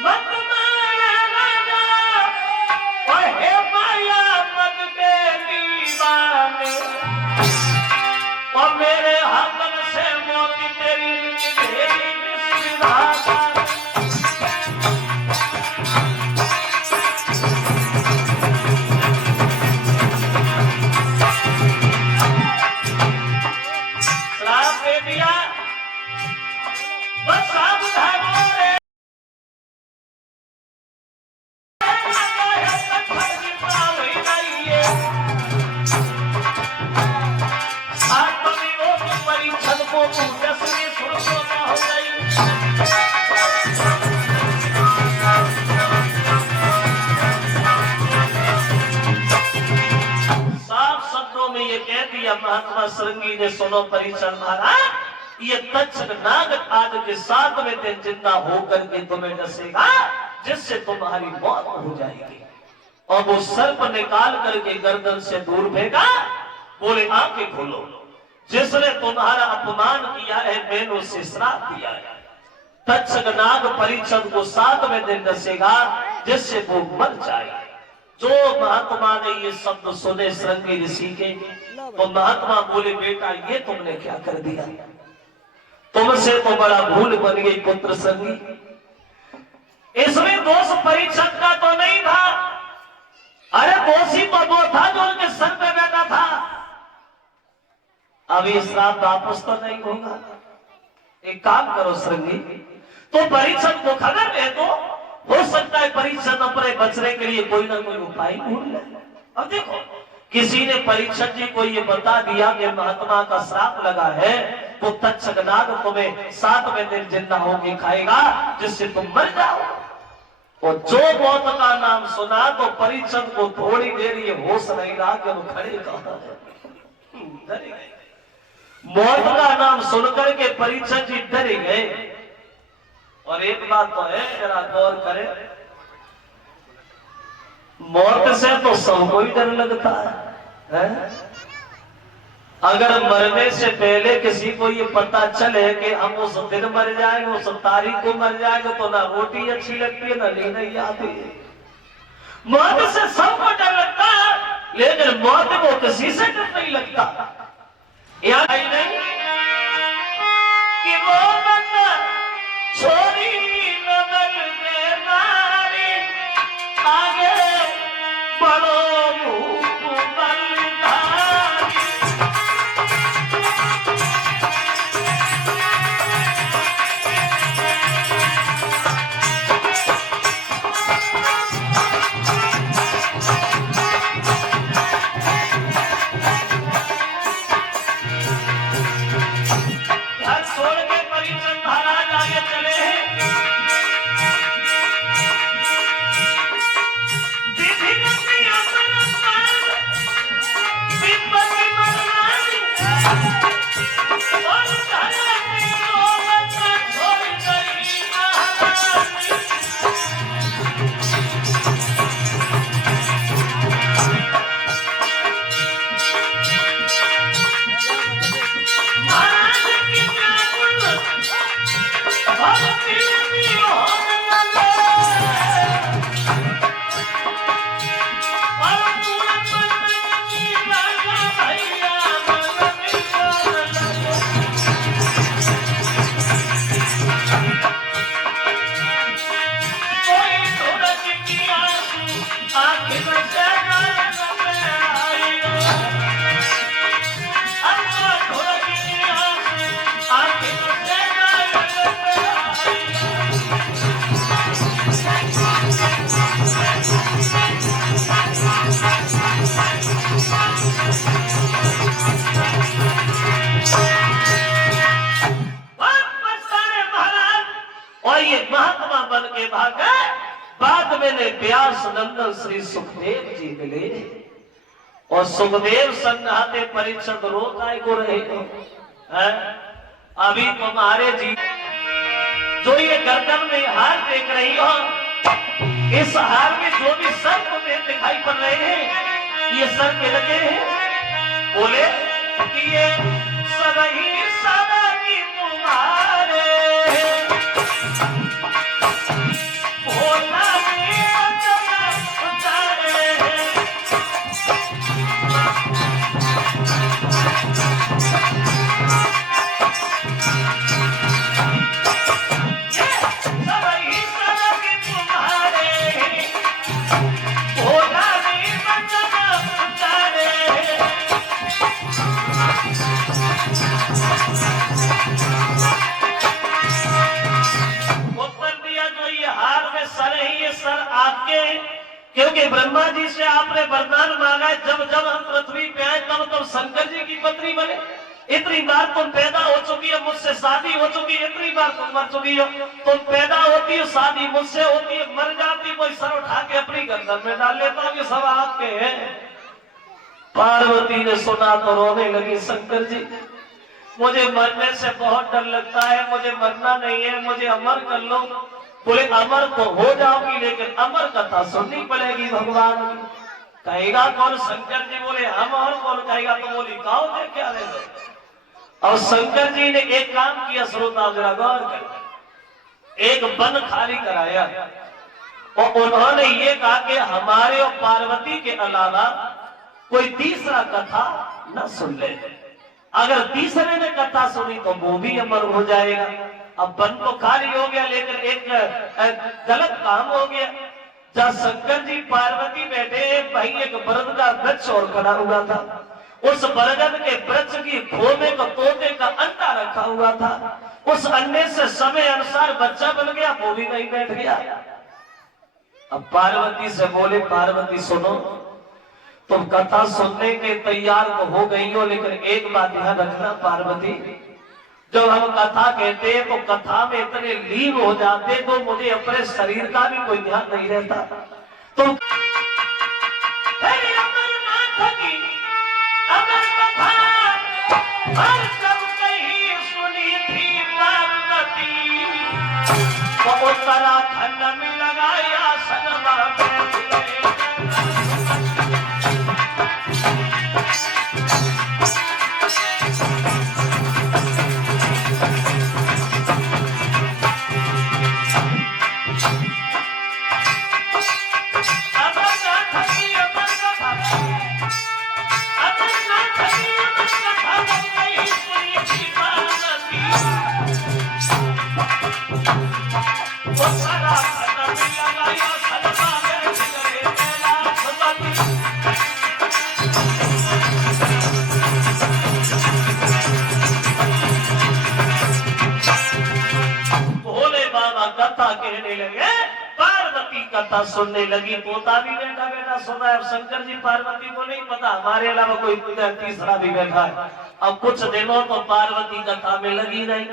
मत माया राजा और हे माया मत के दीवाने और मेरे हाथन से मोती तेरी ढेरी विधाता श्राप दे दिया बस सावधान हो रे महात्मा श्रृंगी ने सुनो परीक्षण महाराज ये तक्षक नाग आज के 7वें दिन जिंदा होकर के तुम्हें डसेगा जिससे तुम्हारी मौत हो जाएगी और वो सर्प निकाल करके गर्दन से दूर फेंका बोले आंखें खोलो जिसने तुम्हारा अपमान किया है मैंने उसे श्राप दिया है तक्षक नाग परीक्षण को 7वें दिन डसेगा जिससे वो मर जाए जो महात्मा ने ये शब्द सुने श्रृंगी ऋषि के तो महात्मा बोले बेटा ये तुमने क्या कर दिया तुमसे तो बड़ा भूल बन गई पुत्र श्रृंगी इसमें दोष परीक्षक का तो नहीं था अरे दोषी तो वो था जो उनके सर पे बैठा था अभी श्राप वापस तो नहीं होगा एक काम करो श्रृंगी तो परीक्षक को खबर दे दो हो सकता है परीक्षक अपने बचने के लिए कोई ना कोई उपाय ढूंढ ले अब देखो किसी ने परीक्षक जी को ये बता दिया कि महात्मा का श्राप लगा है तो तक्षक नाग तुम्हें 7वें दिन जिंदा होके खाएगा जिससे तुम मर जाओ और जो मौत का नाम सुना तो परीक्षक को थोड़ी देर ये होश नहीं रहा कि वो खड़े कहां है मौत का नाम सुनकर के परीक्षक जी डरे गए और एक बात तो है जरा गौर करें मौत से तो सबको ही डर लगता है? अगर मरने से पहले किसी को ये पता चले कि हम उस दिन मर जाएंगे उस तारीख को मर जाएंगे तो ना रोटी अच्छी लगती है ना नींद नहीं आती है मौत से सबको डर लगता है लेकिन मौत को किसी से डर नहीं लगता याद आई नहीं कि वो बंदा छोरी नगर में नारी आगे बढ़ो व्यास नंदन श्री सुखदेव जी मिले और सुखदेव सन्नाते परीक्षक रोकाए को रहे अभी तुम्हारे जी जो ये गर्दन में हार देख रही हो इस हार में जो भी सर तुम्हें दिखाई पड़ रहे हैं ये सर के लगे हैं बोले कि ये सभी सदा की तुम्हारे क्योंकि ब्रह्मा जी से आपने वरदान मांगा है, जब जब हम पृथ्वी पे आए तब तब शंकर जी की पत्नी बने। इतनी बार तुम पैदा हो चुकी है, मुझसे शादी हो चुकी है, इतनी बार तुम मर चुकी हो। तुम पैदा होती हो, शादी मुझसे होती है, मर जाती, कोई सर उठा के अपनी गर्दन में डाल लेता हूँ कि सब आपके हैं। पार्वती ने सुना तो रोने लगी, शंकर जी मुझे मरने से बहुत डर लगता है, मुझे मरना नहीं है, मुझे अमर कर लो। बोले अमर तो हो जाओगी, लेकिन अमर कथा सुननी पड़ेगी भगवान की। कहेगा कौन? शंकर जी बोले हम, और कौन कहेगा? तो बोली गाओ दे क्या ले दो। और शंकर जी ने एक काम किया, श्रोता जरा गौर कर, एक वन खाली कराया और उन्होंने ये कहा कि हमारे और पार्वती के अलावा कोई तीसरा कथा न सुन ले। अगर तीसरे ने कथा सुनी तो वो भी अमर हो जाएगा। अब वन तो खाली हो गया, लेकिन एक गलत काम हो गया। जब शंकर जी पार्वती बैठे, भाई एक बरगद का वृक्ष और खड़ा हुआ था। उस बरगद के वृक्ष की खोमे का तोते का अंडा रखा हुआ था। उस अंडे से समय अनुसार बच्चा बन गया, वो भी वहीं बैठ गया। अब पार्वती से बोले पार्वती सुनो, तुम कथा सुनने के तैयार तो हो गई हो, लेकिन एक बात ध्यान रखना पार्वती, जब हम कथा कहते हैं तो कथा में इतने लीन हो जाते तो मुझे अपने शरीर का भी कोई ध्यान नहीं रहता। तो अमरनाथ की अमर कथा हर जब कहीं सुनी थी पार्वती, वो उत्तराखंड में लगाया सनमा कथा सुनने लगी। पोता भी बैठा बैठा सुना है। शंकर जी पार्वती को नहीं पता हमारे अलावा कोई तीसरा भी बैठा है। अब कुछ दिनों तो पार्वती कथा में लगी रही,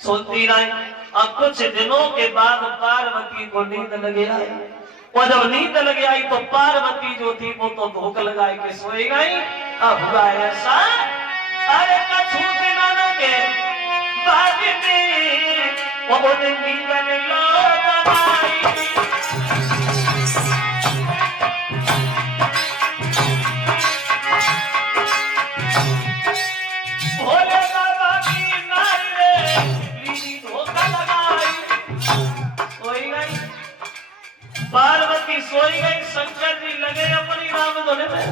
सुनती रही। अब कुछ दिनों के बाद पार्वती को नींद लगे आई, और जब नींद लगे आई तो पार्वती जो थी वो तो भूख लगाई के सोई गई। अब हुआ ऐसा, अरे कछु दिनों के बाद में वो नींद पार्वती सोई गई। शंकर जी लगे अपनी राम धुन में,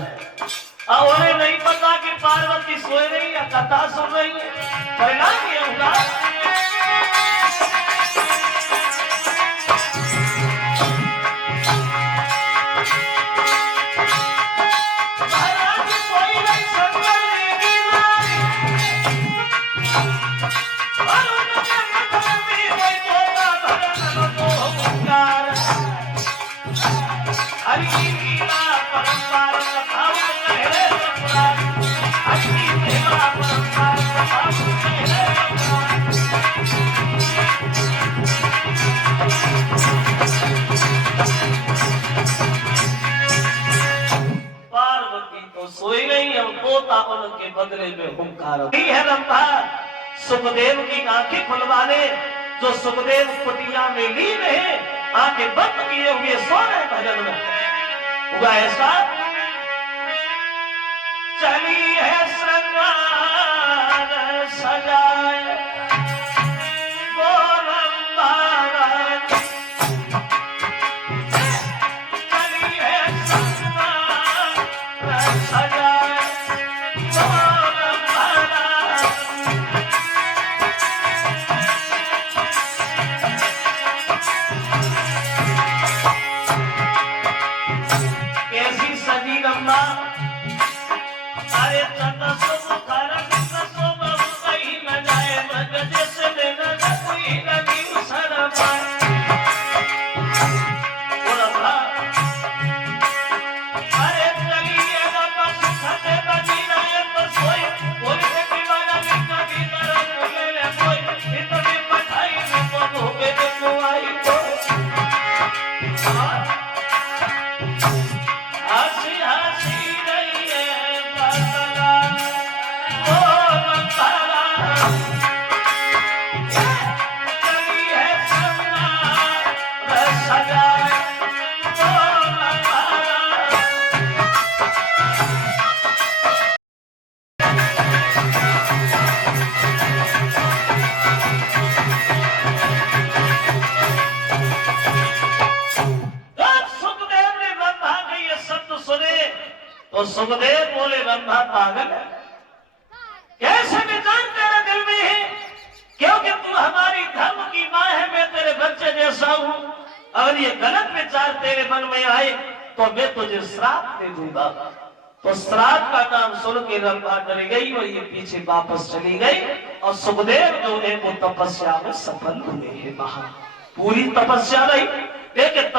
और उन्हें नहीं पता कि पार्वती सोई रही या कथा सुन रही है। परिणाम ये होगा, सोई नहीं। और पोता उनके बदले में हुंकार है लंबा। सुखदेव की आंखें खुलवाने, जो सुखदेव कुटिया में लीन है, आंखें बंद किए हुए सो रहे भजन में। हुआ ऐसा, चली है श्रृंगार सजाए अरे तो सुखदेव बोले रंभा पागल है, कैसे विचार तेरे दिल में है? क्योंकि तू हमारी धर्म की मां है, मैं तेरे बच्चे जैसा हूं। अगर ये गलत विचार तेरे मन में आए तो मैं तुझे श्राप दे दूंगा। तो श्राप का नाम सुन के रंभा डर गई और ये पीछे वापस चली गई। और सुखदेव जो है वो तपस्या में सफल हुए हैं। वहां पूरी तपस्या नहीं, लेकिन